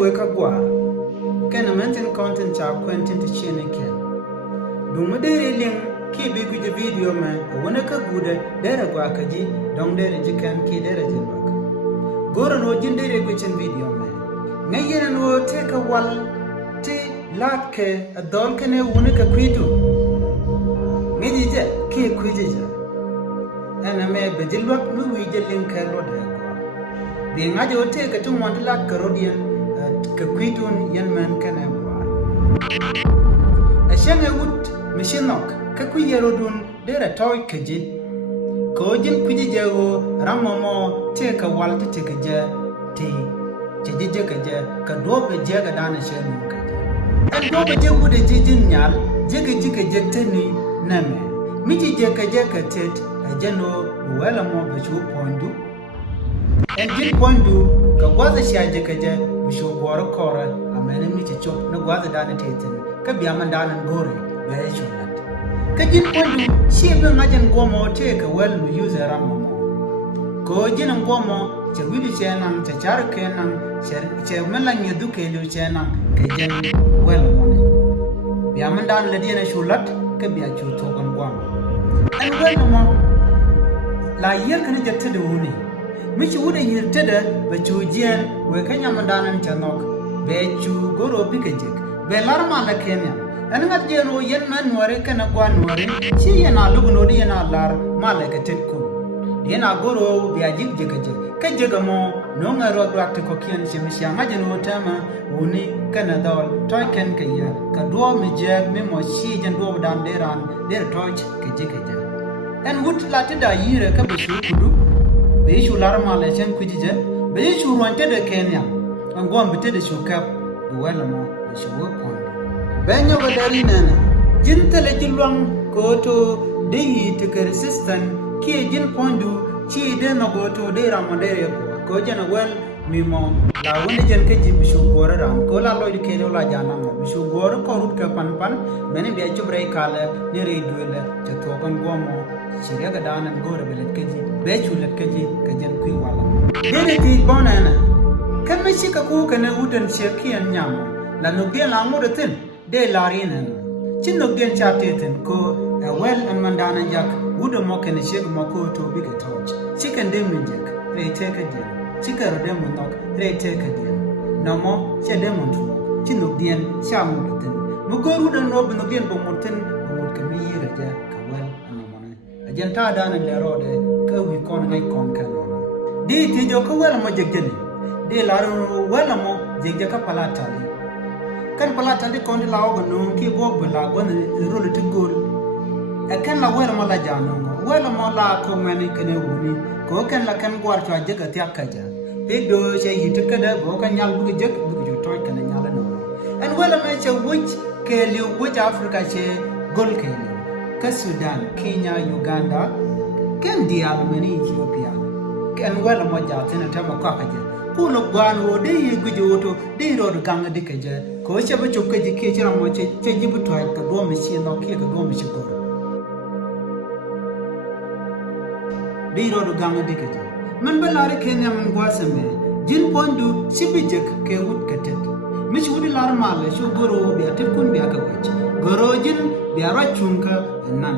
wake up gwa can a maintain content cha content chene ken du mu dere ling ki bi gu video man wona ka gude dere gwa ka ji dong dere ji kan ki dere ji bak goro no jin dere gu chen video man ngayena no take a wal ti lat ke adol ke ne wona ka kwitu ngiji je ki kwije je ana me bejilwak mu wi je ling ka lo de bi ngaje o take tu mon lat ka rodien ka kwitun yan man kana bwa ashanga wut mishinok ka kuyero dun dere toy keje ko jin kuji jago ramomo te ka walti te ka je te je ka je ka dobe je ga dana shenu ka je an dobe je gude jijin nyal je ka je tani name miji je ka tet ajeno wala mo ba chu pondu en jin pondu ka gwaza shaje ka je bisho gor kora amene miji chop na gwaza dana tetin ka biya man dana gore ya chu kajin pondu shebe ngajen gomo te ka wel mu user rammo ko jin gomo che wili chenan che char kenan che melan yedu ke lu chenan ke jen wel mo biya man dan le dina shulat ka biya chu to gon gomo an wel mo la yer kana jette de woni mi ci wuda yirte da ba chu jen we kanya man danan chanok be chu goro bikajek be larma la kenya an ngat jeno yen man wore kana kwa nore chi yana lugno di yana lar malaka tetku yana goro bi ajib jegaje kajega mo no ngaro dwat ko kien chemisha ngajeno tama woni kana dol token kaya ka do mi jeg mi mo chi jen do dan deran der toch keje en wut latida yire ka be shu kudu be shu lar mala chen kujije be shu ronte de kenya an gom bite de shu kap wala mo shu wo benyo gadari nana jin tele jilwang ko to de te resistant ki jin pondu chi de no go to de ramadere ko jana wel mimo la woni jen ke ji bishu gora ram ko la lo ke la jana mo bishu gora ko rut ka pan mene be chubre kala ne re duele te to kon gomo chire ga danan gora belet ke ji be chulet ke ji ka jen kui wala de ti bonana kan me shika ku kana udan shekian nyam la no be la ngodatin de larinen chinno gen chateten ko wel an mandana jak wudo mo ken sheg mo ko to biga touch chicken de minjek re take again chicken de mo nok re take again no mo che de mo tu chinno gen chamu ten mo ko wudo no no gen bo mo ten mo ke mi yira ja ka wel an mo ne ajen ta dana le rode ka wi kon ngai kon ka no di ti jo ko wel mo jegjeni de laru wel mo jegja ka palata le kan palata de kondi la ogo no ki go bela go ne rolo ti gol e kan la wera mo la jano wera mo la ko mani kene woni ko kan la kan gwar to aje ka ti akaja big do che yitte kada go kan nyal bu jek bu jo to kan nyal no en wera me che wuj ke li wuj afrika che gol ke ka Sudan Kenya Uganda kan dia mani Ethiopia kan wera mo ja tena ta mo ka kaje kuno gwano de yigujo to de ro ganga de keje ko chebe chukke ji ke chira mo che jibu to ka do mi chi no ke ka do mi chi ko de ro ganga de keje man balare kenya man gwasame jin pondu sibijek ke wut ketet mi chi wudi lar male shu goro be atif kun be aka wachi goro jin be ara chunka nan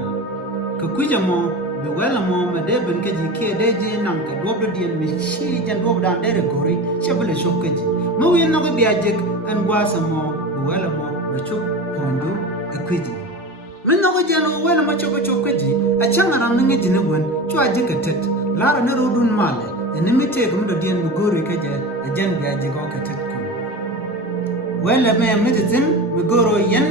ka kujamo be wala mo ma de ben ke ji ke de ji nan ka do do dien mi chi jan do dan de gori chebele shukke ji mo yin no be ajek an gwasamo wala mo be chup pondu akwiji men no jeno wala mo chobo chokji a changa ran ngi jine gon chu aje ketet lara ne rodun male ene mite gum do dien mi gori ke je a jan be aje ko ketet ko wala me mitin mi goro yen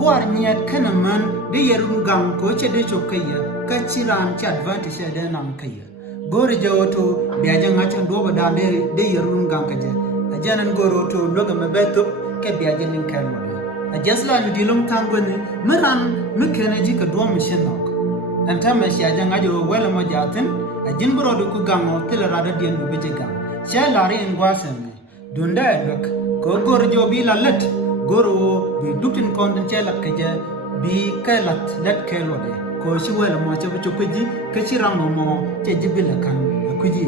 boar nyat kana man de yerun gam ko che de chokaya ka chiran cha advantage de nam kaya gori jawoto be aje ngacha do ba da de yerun gam ka je a janan goro to loga me beto ke be aje nin kan ajasla ni dilum kangoni miran mikene ji ka do mishin nok anta me sha janga jo wala mo jatin ajin bro du ku gamo tele rada dien bu bejega sha lari en gwasem dunda edok ko gor jo bi lalat goro bi dukin konden che lat keje bi kalat lat kelode ko shi wala mo che bu ji ka ci rango mo che jibila kan ku ji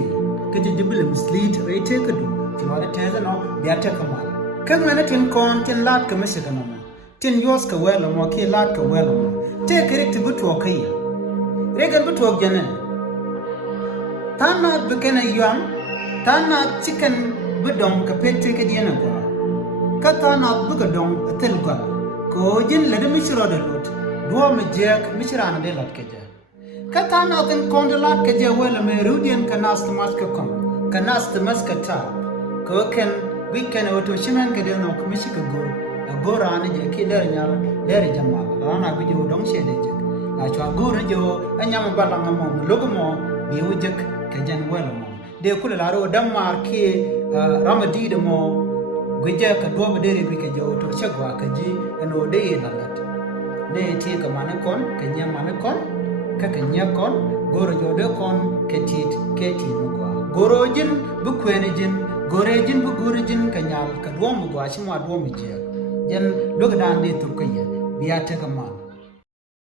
ka ji jibila mislead rate ka du ti wala teza no bi ata kamal Kak mena tin kon tin lat ka mishigana mo. Tin yos ka wela mo ki lat ka wela mo. Te kirik ti butu okaya. Regan butu okjane. Tana bukena yuam. Tana chicken budong ka pekte ka diena kwa. Ka tana bugadong atil kwa. Ko jin lada mishiro de lot. Dua mejek mishirana de lat keja. Ka tana tin kon de lat keja wela me rudian ka nas tamas ka kom. Ka nas tamas ka ta. Ko ken weekend auto chinan ka de no kumishika guru. Agora ane je ki der nyal der jamal. Rana bijo dong shede je. A chwa guru jo anyama balanga mo logo mo bi wujek ka jan wela mo. De kula laro damar ki ramadi de mo gweja ka doba dere bi ka jo to chagwa ka ji ano de lalat. Ne ti ka manakon ka nya manakon ka nya kon goro jo de kon ke tit ke ti mo gwa. Goro jin bu kwene jin gore jin bu goro jin ka nyal ka dom gwa shi ma dom je. Jan loga dan de to ka ye biya ta ka ma.